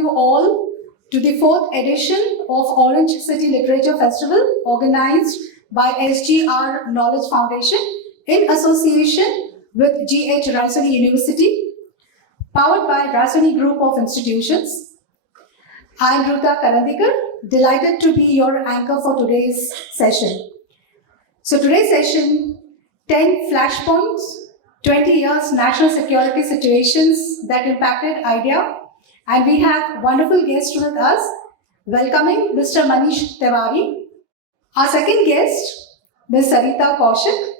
you all to the 4th edition of Orange City Literature Festival organized by SGR Knowledge Foundation in association with GH Raisoni University, powered by Raisoni Group of Institutions. I am Ruta Karandikar, delighted to be your anchor for today's session. So today's session, 10 flashpoints, 20 years national security situations that impacted IDEA, and we have wonderful guests with us. Welcoming Mr. Manish Tewari. Our second guest, Ms. Sarita Kaushik.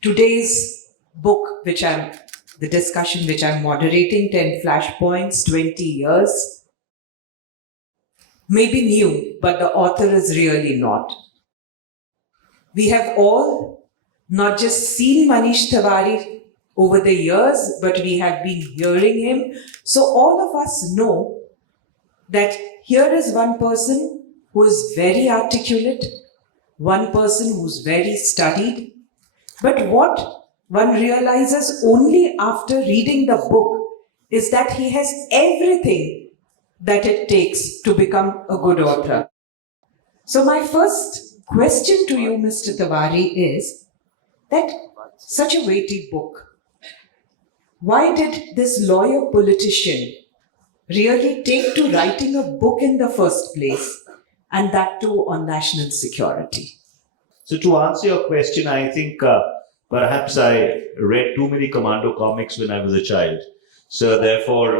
Today's book, the discussion which I'm moderating, 10 flashpoints, 20 years, may be new, but the author is really not. We have all not just seen Manish Tewari over the years, but we have been hearing him. So all of us know that here is one person who is very articulate, one person who's very studied. But what one realizes only after reading the book is that he has everything that it takes to become a good author. So my first question to you, Mr. Tewari, is that such a weighty book, why did this lawyer politician really take to writing a book in the first place, and that too on national security? So to answer your question, I think perhaps I read too many Commando comics when I was a child. So therefore,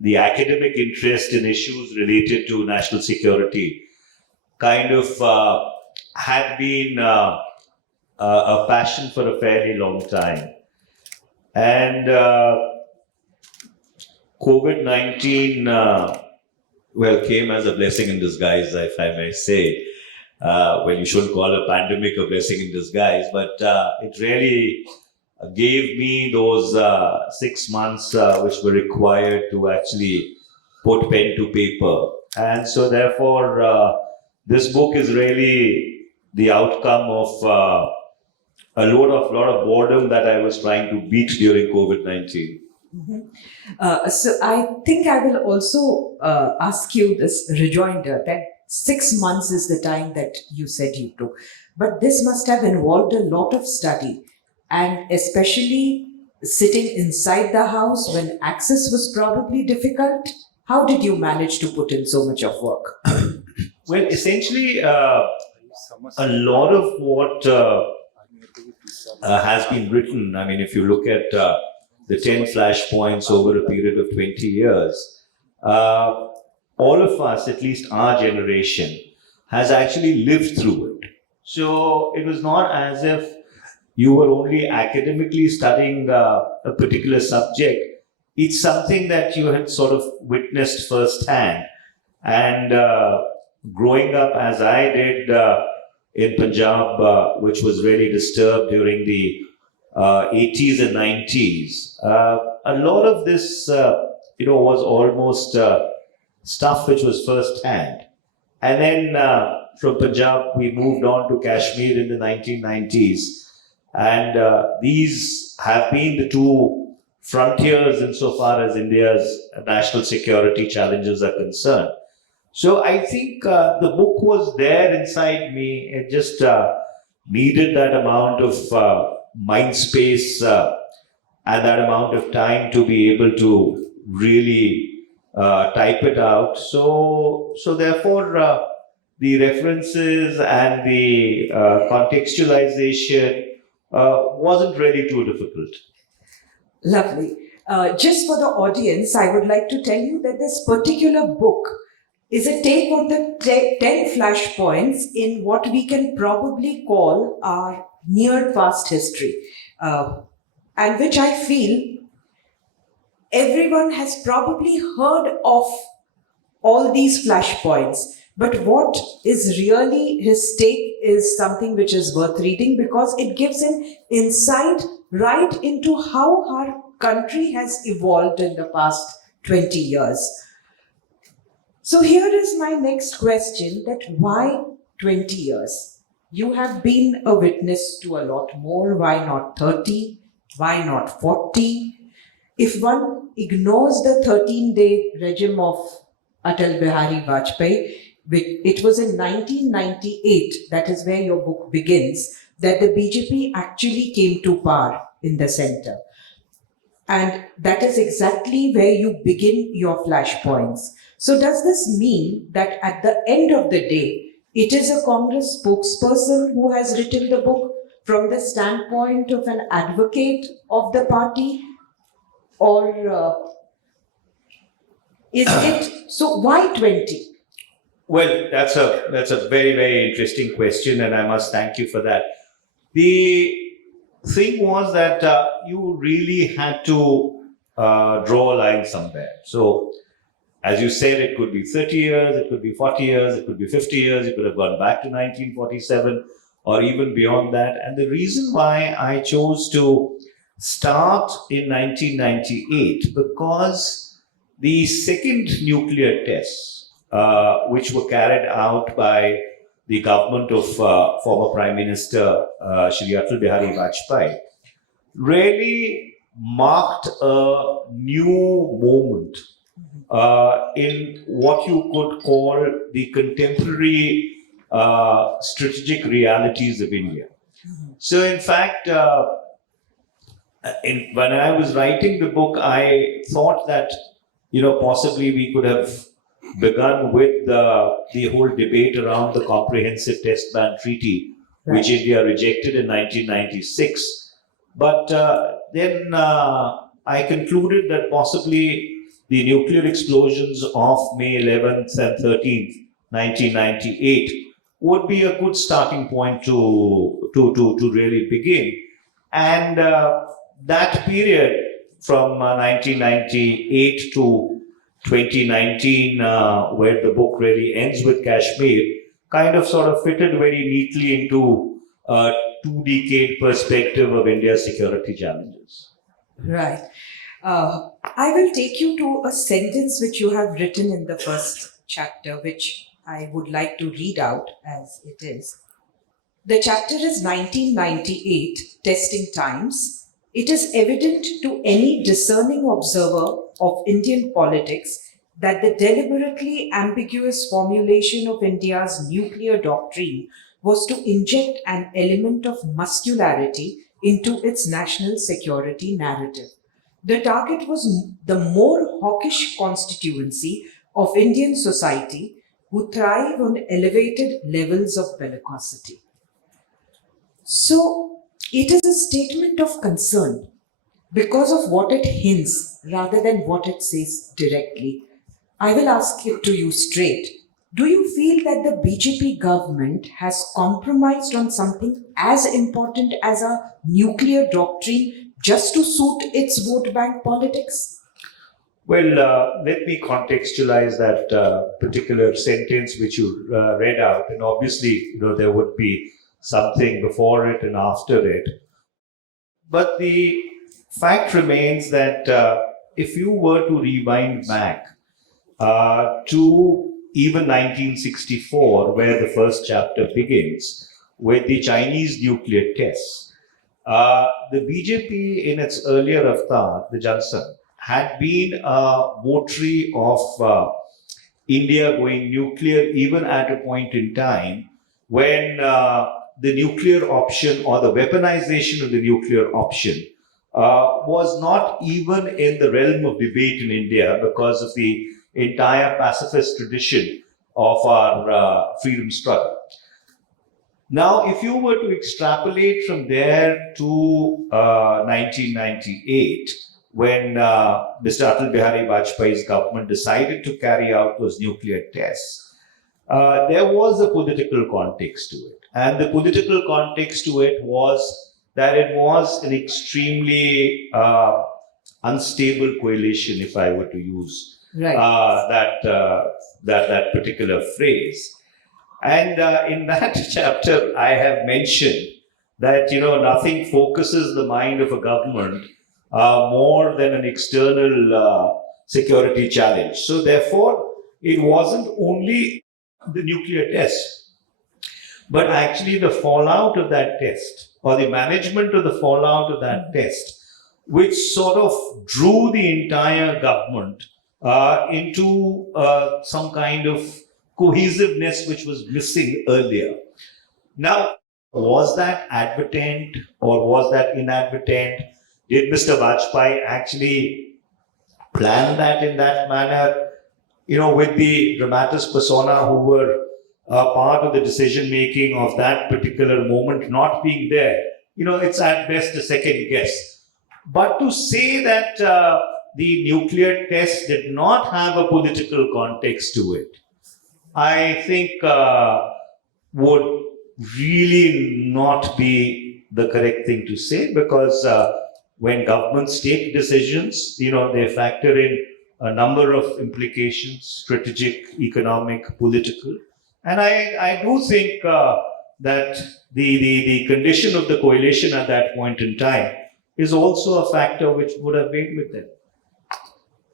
the academic interest in issues related to national security kind of had been a passion for a fairly long time. And COVID-19 came as a blessing in disguise, if I may say. Well, you shouldn't call a pandemic a blessing in disguise, but it really gave me those 6 months which were required to actually put pen to paper. And so therefore, this book is really the outcome of a lot of boredom that I was trying to beat during COVID-19. Mm-hmm. So I think I will also ask you this rejoinder that 6 months is the time that you said you took. But this must have involved a lot of study, and especially sitting inside the house when access was probably difficult. How did you manage to put in so much of work? Well, essentially, a lot of what has been written, I mean, if you look at the 10 flashpoints over a period of 20 years, all of us, at least our generation, has actually lived through it. So it was not as if you were only academically studying a particular subject. It's something that you had sort of witnessed firsthand. And growing up as I did in Punjab, which was really disturbed during the 80s and 90s, a lot of this, was almost stuff which was firsthand. And then from Punjab, we moved on to Kashmir in the 1990s. And these have been the two frontiers insofar as India's national security challenges are concerned. So I think the book was there inside me. It just needed that amount of mind space and that amount of time to be able to really type it out. So therefore, the references and the contextualization wasn't really too difficult. Lovely. Just for the audience, I would like to tell you that this particular book is a take on the 10 flashpoints in what we can probably call our near past history, and which I feel everyone has probably heard of all these flashpoints. But what is really his take is something which is worth reading, because it gives an insight right into how our country has evolved in the past 20 years. So here is my next question, that why 20 years? You have been a witness to a lot more. Why not 30, Why not 40? If one ignores the 13-day regime of Atal Bihari Vajpayee, it was in 1998, that is where your book begins, that the BJP actually came to power in the center. And that is exactly where you begin your flashpoints. So does this mean that at the end of the day, it is a Congress spokesperson who has written the book from the standpoint of an advocate of the party? Or is it, so why 20? Well, that's a very, very interesting question, and I must thank you for that. The thing was that you really had to draw a line somewhere. So, as you said, it could be 30 years, it could be 40 years, it could be 50 years, it could have gone back to 1947 or even beyond that. And the reason why I chose to start in 1998, because the second nuclear tests, which were carried out by the government of former Prime Minister Shri Atal Bihari Vajpayee, really marked a new moment in what you could call the contemporary strategic realities of India. So, in fact, when I was writing the book, I thought that possibly we could have begun with the whole debate around the Comprehensive Test Ban Treaty, which India rejected in 1996. But then I concluded that possibly the nuclear explosions of May 11th and 13th, 1998, would be a good starting point to really begin. And that period from 1998 to 2019, where the book really ends with Kashmir, kind of sort of fitted very neatly into a 2-decade perspective of India's security challenges. Right. I will take you to a sentence which you have written in the first chapter, which I would like to read out as it is. The chapter is 1998, Testing Times. It is evident to any discerning observer of Indian politics that the deliberately ambiguous formulation of India's nuclear doctrine was to inject an element of muscularity into its national security narrative. The target was the more hawkish constituency of Indian society who thrive on elevated levels of bellicosity. So, it is a statement of concern because of what it hints rather than what it says directly. I will ask it to you straight. Do you feel that the BJP government has compromised on something as important as a nuclear doctrine just to suit its vote bank politics? Well, let me contextualize that particular sentence which you read out. And obviously, there would be something before it and after it. But the fact remains that if you were to rewind back to even 1964, where the first chapter begins with the Chinese nuclear tests, the BJP in its earlier avatar, the Jansang, had been a votary of India going nuclear even at a point in time when the nuclear option or the weaponization of the nuclear option was not even in the realm of debate in India because of the entire pacifist tradition of our freedom struggle. Now, if you were to extrapolate from there to 1998, when Mr. Atal Bihari Vajpayee's government decided to carry out those nuclear tests, there was a political context to it. And the political context to it was that it was an extremely unstable coalition, if I were to use that particular phrase. And in that chapter, I have mentioned that, nothing focuses the mind of a government more than an external security challenge. So therefore, it wasn't only the nuclear test, but actually the fallout of that test or the management of the fallout of that test which sort of drew the entire government into some kind of cohesiveness which was missing earlier. Now, was that advertent or was that inadvertent? Did Mr. Vajpayee actually plan that in that manner? You know, with the dramatis persona who were part of the decision making of that particular moment not being there, you know, it's at best a second guess. But to say that the nuclear test did not have a political context to it, I think would really not be the correct thing to say, because when governments take decisions, you know, they factor in a number of implications, strategic, economic, political. And I do think that the condition of the coalition at that point in time is also a factor which would have been with them.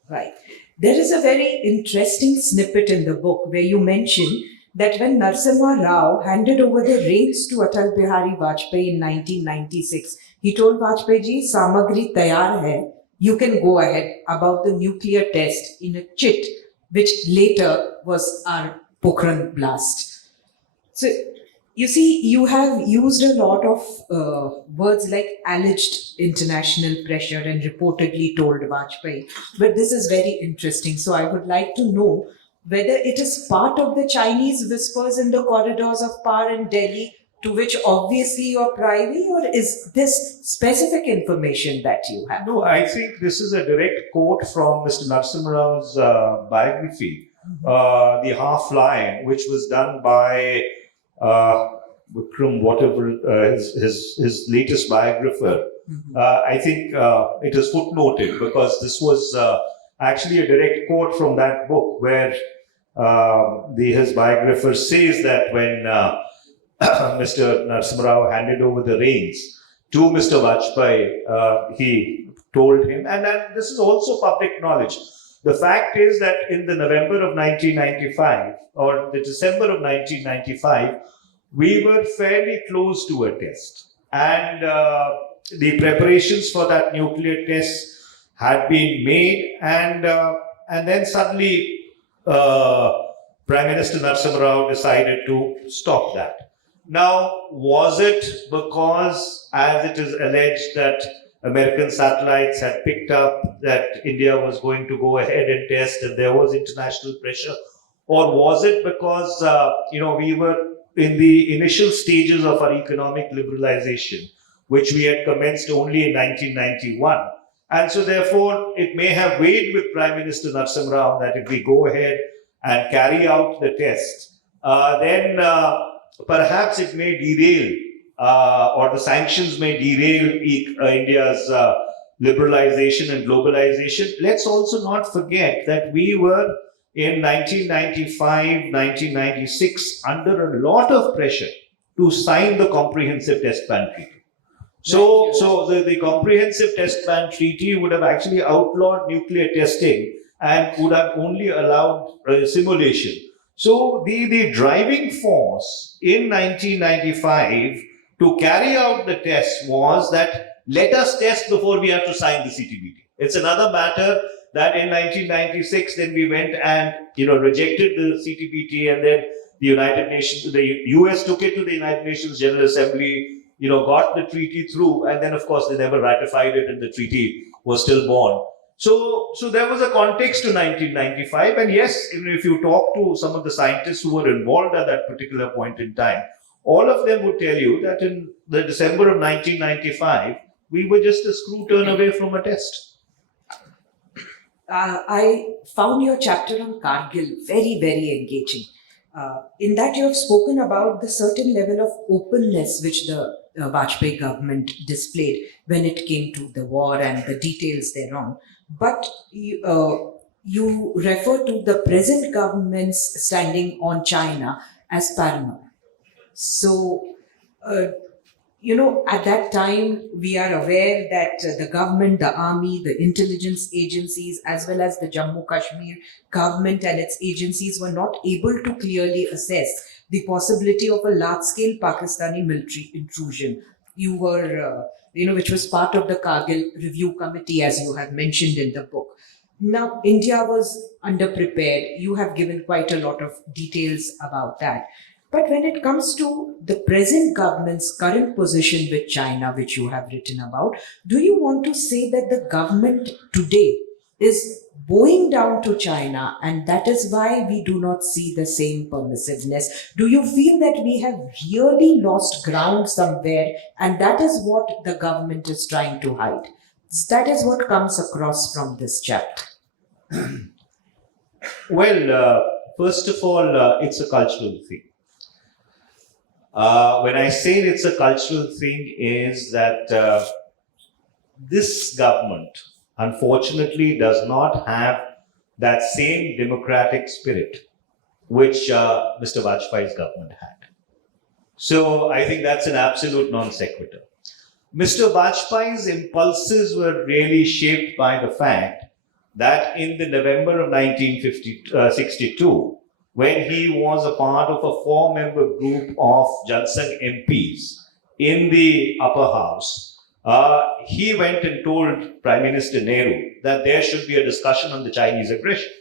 Right. There is a very interesting snippet in the book where you mention that when Narasimha Rao handed over the reins to Atal Bihari Vajpayee in 1996, he told Vajpayee ji, Samagri tayar hai, you can go ahead about the nuclear test in a chit, which later was our Pokhran blast. So, you see, you have used a lot of words like alleged international pressure and reportedly told Vajpayee. But this is very interesting. So I would like to know whether it is part of the Chinese whispers in the corridors of power in Delhi, to which obviously you're privy, or is this specific information that you have? No, I think this is a direct quote from Mr. Narasimha Rao's biography, The Half Lion, which was done by Vikram, whatever his latest biographer. I think it is footnoted because this was actually a direct quote from that book where his biographer says that when Mr. Narasimha Rao handed over the reins to Mr. Vajpayee, he told him, and this is also public knowledge. The fact is that in the November of 1995 or the December of 1995, we were fairly close to a test. And the preparations for that nuclear test had been made, and then suddenly Prime Minister Narasimha Rao decided to stop that. Now, was it because, as it is alleged, that American satellites had picked up that India was going to go ahead and test and there was international pressure? Or was it because, we were in the initial stages of our economic liberalization, which we had commenced only in 1991? And so therefore, it may have weighed with Prime Minister Narasimha Rao that if we go ahead and carry out the test, then perhaps it may derail or the sanctions may derail India's liberalization and globalization. Let's also not forget that we were in 1995, 1996 under a lot of pressure to sign the Comprehensive Test Ban Treaty. So the Comprehensive Test Ban Treaty would have actually outlawed nuclear testing and would have only allowed simulation. So the driving force in 1995 to carry out the test was that let us test before we have to sign the CTBT. It's another matter that in 1996 then we went and rejected the CTBT, and then the United Nations, the US took it to the United Nations General Assembly, got the treaty through, and then of course they never ratified it and the treaty was still born. So there was a context to 1995, and yes, if you talk to some of the scientists who were involved at that particular point in time, all of them would tell you that in the December of 1995, we were just a screw turn away from a test. I found your chapter on Kargil very, very engaging. In that you have spoken about the certain level of openness which the Vajpayee government displayed when it came to the war and the details thereon. But you refer to the present government's standing on China as paramount. So, at that time, we are aware that the government, the army, the intelligence agencies, as well as the Jammu Kashmir government and its agencies were not able to clearly assess the possibility of a large-scale Pakistani military intrusion. You were which was part of the Kargil Review Committee, as you have mentioned in the book. Now, India was underprepared. You have given quite a lot of details about that. But when it comes to the present government's current position with China, which you have written about, do you want to say that the government today is bowing down to China, and that is why we do not see the same permissiveness? Do you feel that we have really lost ground somewhere, and that is what the government is trying to hide? That is what comes across from this chapter. Well, first of all, it's a cultural thing. When I say it's a cultural thing, is that this government, unfortunately, does not have that same democratic spirit which Mr. Vajpayee's government had. So I think that's an absolute non sequitur. Mr. Vajpayee's impulses were really shaped by the fact that in the November of 1962, when he was a part of a 4-member group of Jansangh MPs in the upper house, he went and told Prime Minister Nehru that there should be a discussion on the Chinese aggression.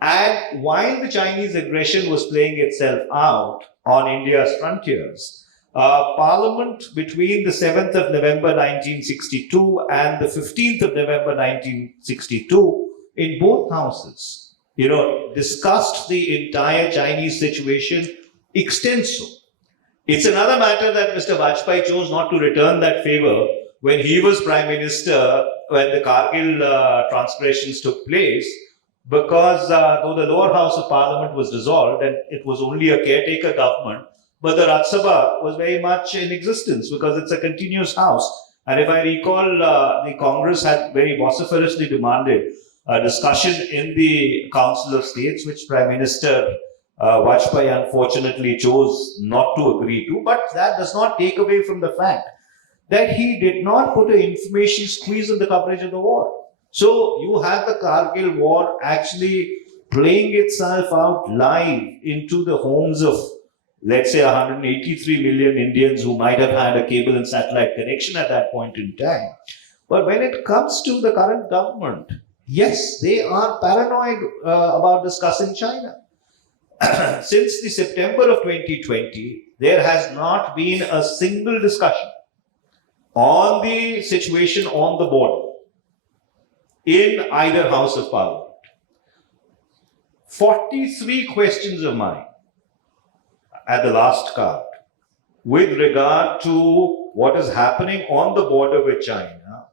And while the Chinese aggression was playing itself out on India's frontiers, Parliament between the 7th of November 1962 and the 15th of November 1962, in both houses, discussed the entire Chinese situation extenso. It's another matter that Mr. Vajpayee chose not to return that favor when he was Prime Minister, when the Kargil transgressions took place, because though the lower house of Parliament was dissolved and it was only a caretaker government, but the Rajya Sabha was very much in existence because it's a continuous house. And if I recall, the Congress had very vociferously demanded a discussion in the Council of States, which Prime Minister Vajpayee unfortunately chose not to agree to. But that does not take away from the fact that he did not put an information squeeze on the coverage of the war. So you have the Kargil war actually playing itself out live into the homes of, let's say, 183 million Indians who might have had a cable and satellite connection at that point in time. But when it comes to the current government, yes, they are paranoid about discussing China. Since the September of 2020, there has not been a single discussion on the situation on the border in either House of Parliament. 43 questions of mine at the last count with regard to what is happening on the border with China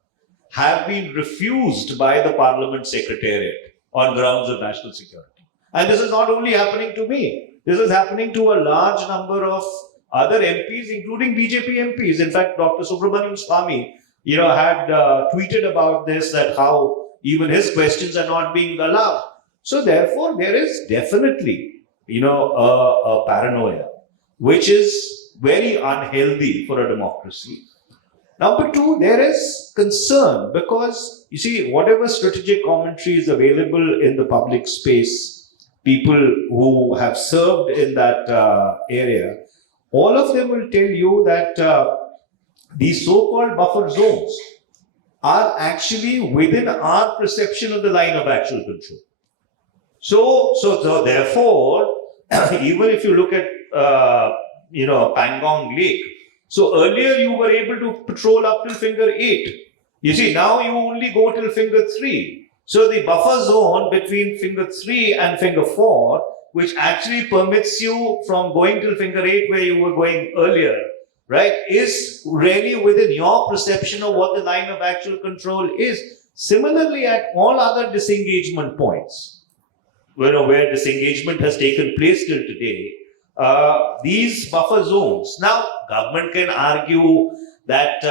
have been refused by the Parliament Secretariat on grounds of national security. And this is not only happening to me, this is happening to a large number of other MPs, including BJP MPs. In fact, Dr. Subramanian Swamy, had tweeted about this, that how even his questions are not being allowed. So therefore, there is definitely, a paranoia, which is very unhealthy for a democracy. Number two, there is concern because, you see, whatever strategic commentary is available in the public space, people who have served in that area, all of them will tell you that these so-called buffer zones are actually within our perception of the line of actual control. So therefore, even if you look at, Pangong Lake, so earlier you were able to patrol up till finger 8. You see, now you only go till finger 3. So the buffer zone between finger 3 and finger 4, which actually permits you from going till finger 8 where you were going earlier, right, is really within your perception of what the line of actual control is. Similarly, at all other disengagement points, where disengagement has taken place till today, these buffer zones. Now, government can argue that,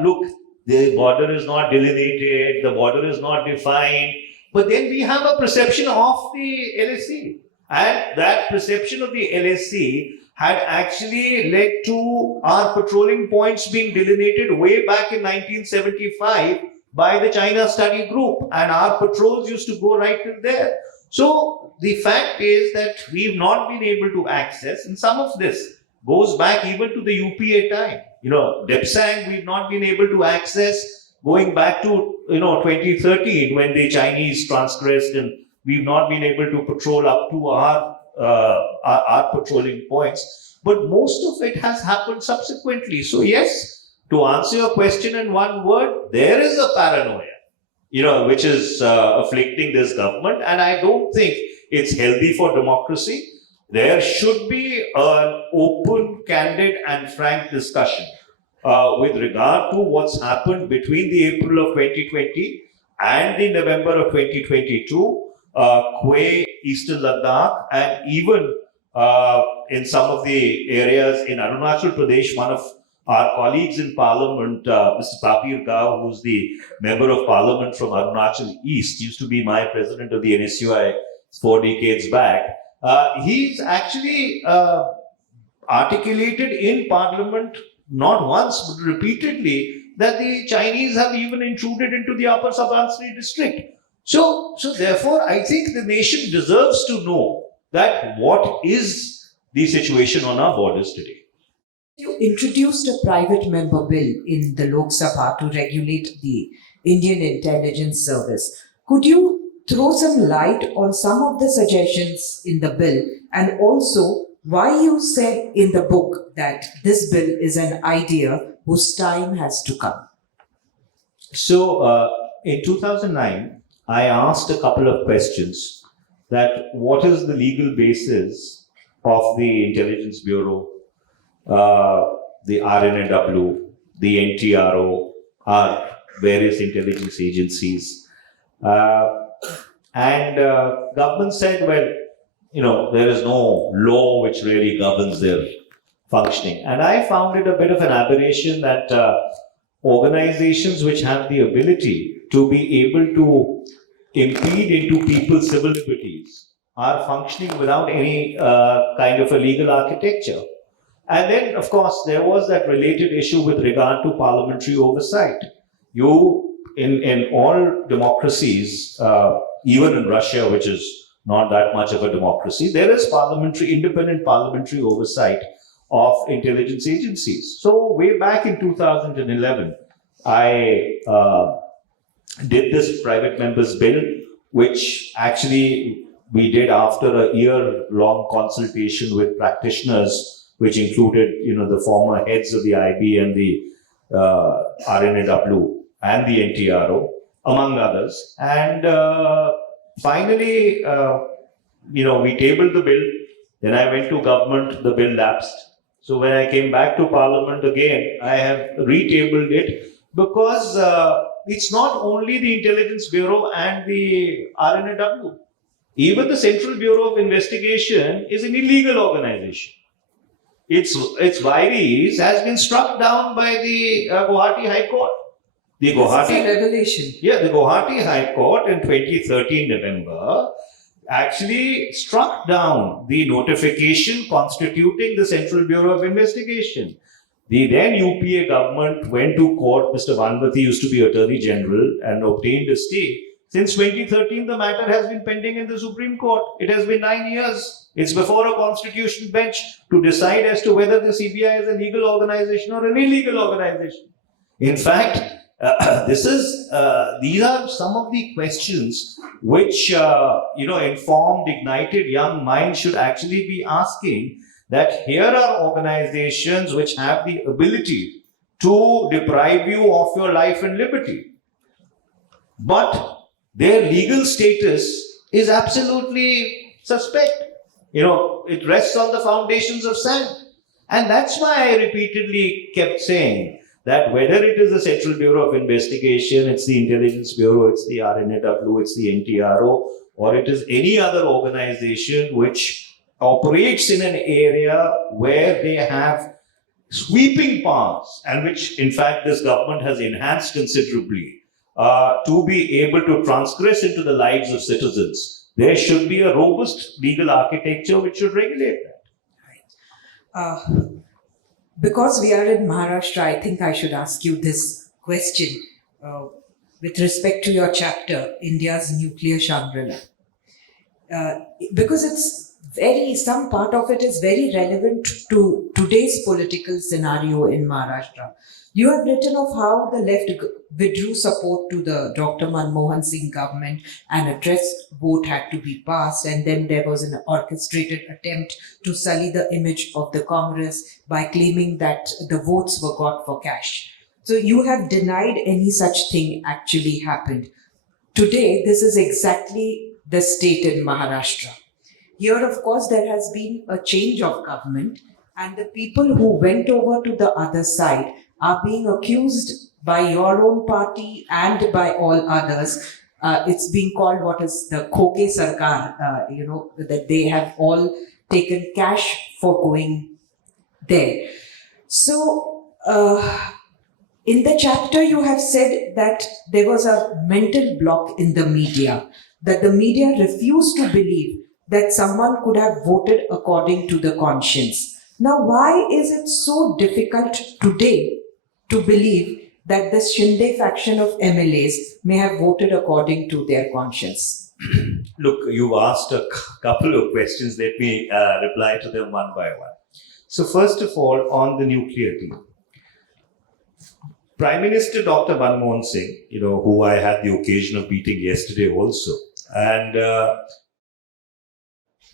look, the border is not delineated, the border is not defined, but then we have a perception of the LSC. And that perception of the LSC had actually led to our patrolling points being delineated way back in 1975 by the China Study Group. And our patrols used to go right till there. So the fact is that we've not been able to access, and some of this goes back even to the UPA time. Depsang we've not been able to access going back to 2013 when the Chinese transgressed, and we've not been able to patrol up to our patrolling points. But most of it has happened subsequently. So yes, to answer your question in one word, there is a paranoia, which is afflicting this government, and I don't think it's healthy for democracy. There should be an open, candid, and frank discussion with regard to what's happened between the April of 2020 and the November of 2022, Kwe, Eastern Ladakh, and even in some of the areas in Arunachal Pradesh. One of our colleagues in Parliament, Mr. Tapir Gao, who's the Member of Parliament from Arunachal East, used to be my president of the NSUI 4 decades back. He's actually articulated in Parliament not once but repeatedly that the Chinese have even intruded into the Upper Subansiri district. So therefore, I think the nation deserves to know that what is the situation on our borders today. You introduced a private member bill in the Lok Sabha to regulate the Indian Intelligence Service. Could you throw some light on some of the suggestions in the bill, and also why you said in the book that this bill is an idea whose time has to come? So in 2009, I asked a couple of questions that what is the legal basis of the Intelligence Bureau, the RNAW, the NTRO, our various intelligence agencies. And government said, well, there is no law which really governs their functioning. And I found it a bit of an aberration that organizations which have the ability to be able to impede into people's civil liberties are functioning without any kind of a legal architecture. And then, of course, there was that related issue with regard to parliamentary oversight. In all democracies, even in Russia, which is not that much of a democracy, there is independent parliamentary oversight of intelligence agencies. So way back in 2011, I did this private members bill, which actually we did after a year-long consultation with practitioners, which included, the former heads of the IB and the RNAW and the NTRO, among others. And finally, we tabled the bill. Then I went to government, the bill lapsed. So when I came back to Parliament again, I have retabled it because it's not only the Intelligence Bureau and the RNAW. Even the Central Bureau of Investigation is an illegal organization. Its viris has been struck down by the Guwahati High Court. The This is a revelation. Yeah, the Guwahati High Court in 2013 November actually struck down the notification constituting the Central Bureau of Investigation. The then UPA government went to court. Mr. Vanvati used to be Attorney General and obtained a stay. Since 2013, the matter has been pending in the Supreme Court. It has been 9 years. It's before a constitutional bench to decide as to whether the CBI is a legal organization or an illegal organization. In fact, these are some of the questions which, informed, ignited young minds should actually be asking, that here are organizations which have the ability to deprive you of your life and liberty. But their legal status is absolutely suspect. It rests on the foundations of sand. And that's why I repeatedly kept saying that whether it is the Central Bureau of Investigation, it's the Intelligence Bureau, it's the RNAW, it's the NTRO, or it is any other organization which operates in an area where they have sweeping powers, and which, in fact, this government has enhanced considerably, to be able to transgress into the lives of citizens, there should be a robust legal architecture which should regulate that. Because we are in Maharashtra, I think I should ask you this question with respect to your chapter, India's Nuclear Shangri-La. Because it's some part of it is very relevant to today's political scenario in Maharashtra. You have written of how the left withdrew support to the Dr. Manmohan Singh government and a trust vote had to be passed, and then there was an orchestrated attempt to sully the image of the Congress by claiming that the votes were got for cash. So you have denied any such thing actually happened. Today, this is exactly the state in Maharashtra. Here, of course, there has been a change of government, and the people who went over to the other side are being accused by your own party and by all others. It's being called what is the Khoke Sarkar, that they have all taken cash for going there. So, in the chapter, you have said that there was a mental block in the media, that the media refused to believe that someone could have voted according to the conscience. Now, why is it so difficult today to believe that the Shinde faction of MLAs may have voted according to their conscience? Look, you've asked a couple of questions. Let me reply to them one by one. So, first of all, on the nuclear deal. Prime Minister Dr. Manmohan Singh, who I had the occasion of meeting yesterday also, and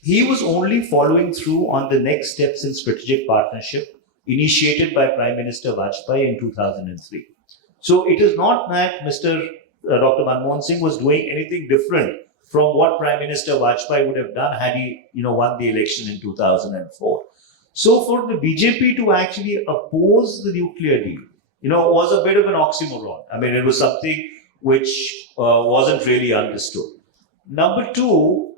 he was only following through on the next steps in strategic partnership initiated by Prime Minister Vajpayee in 2003. So it is not that Dr. Manmohan Singh was doing anything different from what Prime Minister Vajpayee would have done had he, won the election in 2004. So for the BJP to actually oppose the nuclear deal, was a bit of an oxymoron. I mean, it was something which wasn't really understood. Number two,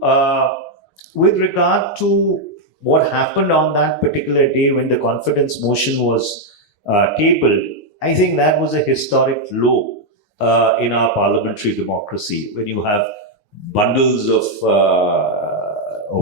with regard to what happened on that particular day when the confidence motion was tabled, I think that was a historic low in our parliamentary democracy, when you have bundles of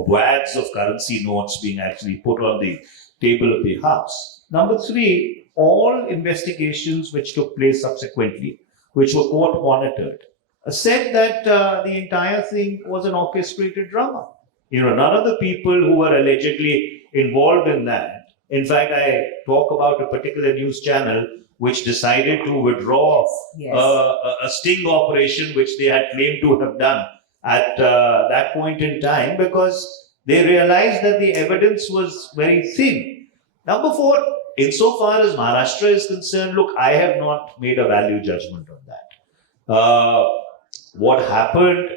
wads of currency notes being actually put on the table of the House. Number three, all investigations which took place subsequently, which were court monitored, said that the entire thing was an orchestrated drama. None of the people who were allegedly involved in that. In fact, I talk about a particular news channel which decided to withdraw a sting operation which they had claimed to have done at that point in time, because they realized that the evidence was very thin. Number four, insofar as Maharashtra is concerned, look, I have not made a value judgment on that. What happened,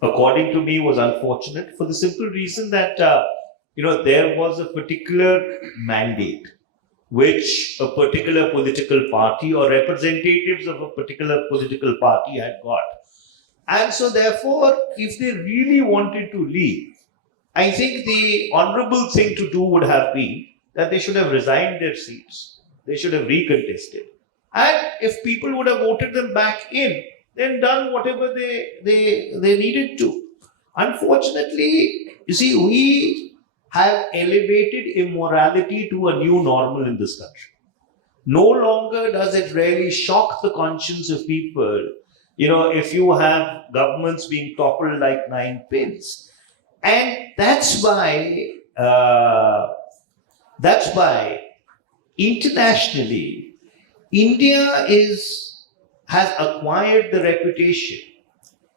according to me, was unfortunate for the simple reason that, there was a particular mandate which a particular political party or representatives of a particular political party had got. And so therefore, if they really wanted to leave, I think the honorable thing to do would have been that they should have resigned their seats. They should have recontested. And if people would have voted them back in, then done whatever they needed to. Unfortunately, you see, we have elevated immorality to a new normal in this country. No longer does it really shock the conscience of people, if you have governments being toppled like nine pins. And that's why internationally, India has acquired the reputation,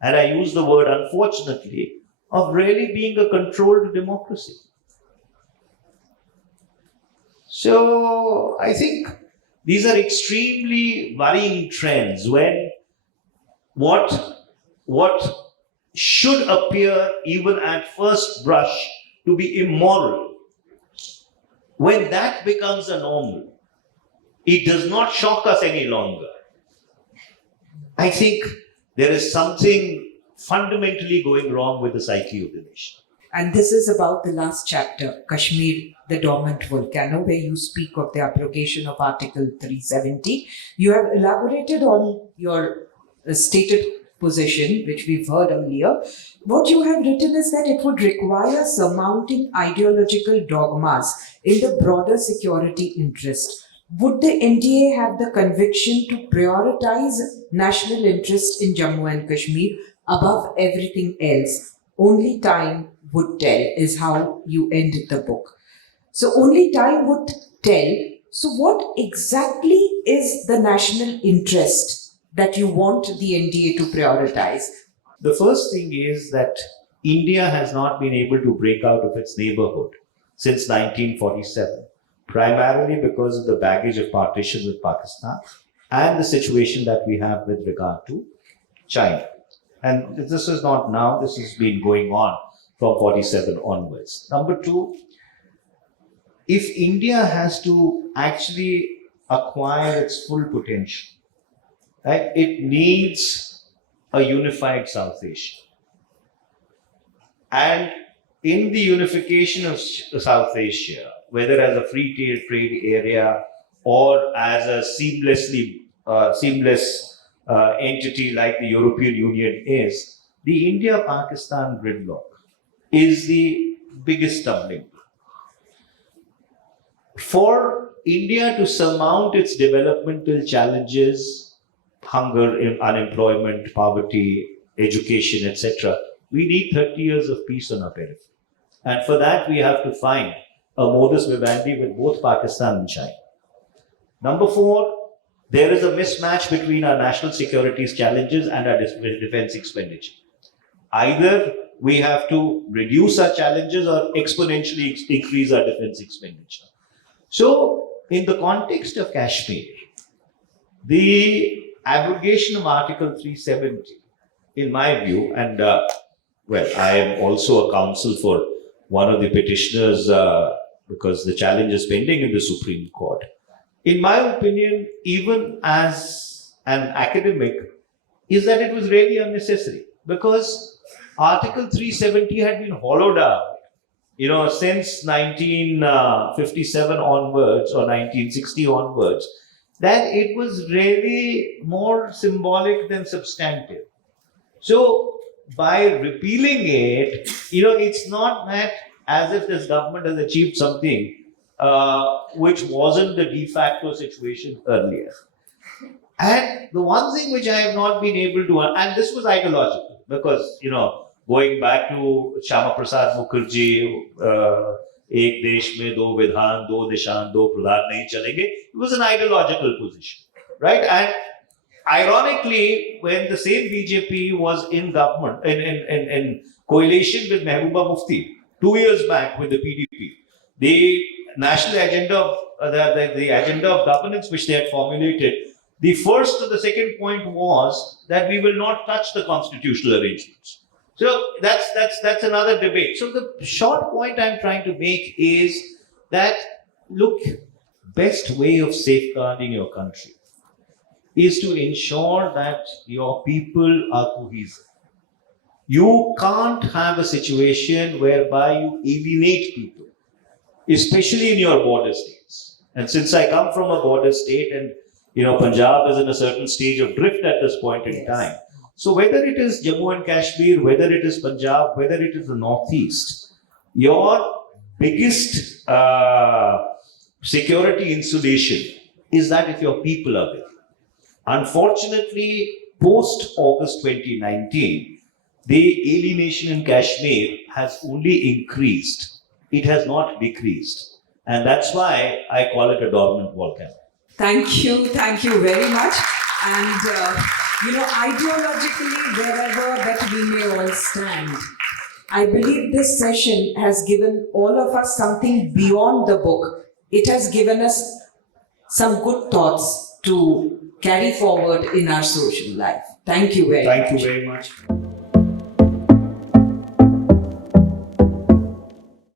and I use the word unfortunately, of really being a controlled democracy. So I think these are extremely worrying trends when what should appear even at first brush to be immoral, when that becomes a normal, it does not shock us any longer. I think there is something fundamentally going wrong with the psyche of the nation. And this is about the last chapter, Kashmir, the dormant volcano, where you speak of the abrogation of Article 370. You have elaborated on your stated position, which we've heard earlier. What you have written is that it would require surmounting ideological dogmas in the broader security interest. Would the NDA have the conviction to prioritize national interest in Jammu and Kashmir above everything else? Only time would tell, is how you end the book. So only time would tell. So what exactly is the national interest that you want the NDA to prioritize? The first thing is that India has not been able to break out of its neighborhood since 1947, primarily because of the baggage of partition with Pakistan and the situation that we have with regard to China. And this is not now, this has been going on from 47 onwards. Number two, if India has to actually acquire its full potential, right, it needs a unified South Asia. And in the unification of South Asia, whether as a free trade area or as a seamless entity like the European Union is, the India-Pakistan gridlock is the biggest stumbling block. For India to surmount its developmental challenges, hunger, unemployment, poverty, education, etc., we need 30 years of peace on our periphery. And for that, we have to find a modus vivendi with both Pakistan and China. Number four, there is a mismatch between our national security challenges and our defense expenditure. Either we have to reduce our challenges or exponentially increase our defense expenditure. So, in the context of Kashmir, the abrogation of Article 370, in my view, and I am also a counsel for one of the petitioners because the challenge is pending in the Supreme Court. In my opinion, even as an academic, is that it was really unnecessary because Article 370 had been hollowed out, since 1957 onwards or 1960 onwards, that it was really more symbolic than substantive. So by repealing it, it's not that as if this government has achieved something which wasn't the de facto situation earlier. And the one thing which I have not been able to, and this was ideological, because, going back to Shyama Prasad Mukherjee, Ek Desh Mein Do Vidhan, Do Nishan, Do Pradhan Nahi Chalenge, it was an ideological position, right? And ironically, when the same BJP was in government, in coalition with Mehbooba Mufti 2 years back with the PDP, the national agenda of the agenda of governance which they had formulated, the first or the second point was that we will not touch the constitutional arrangements. So that's another debate. So the short point I'm trying to make is that, look, best way of safeguarding your country is to ensure that your people are cohesive. You can't have a situation whereby you alienate people, especially in your border states. And since I come from a border state and Punjab is in a certain stage of drift at this point in time. So whether it is Jammu and Kashmir, whether it is Punjab, whether it is the Northeast, your biggest security insulation is that if your people are there. Unfortunately, post-August 2019, the alienation in Kashmir has only increased. It has not decreased. And that's why I call it a dormant volcano. Thank you very much. And, ideologically, wherever that we may all stand, I believe this session has given all of us something beyond the book. It has given us some good thoughts to carry forward in our social life. Thank you very much. Thank you very much.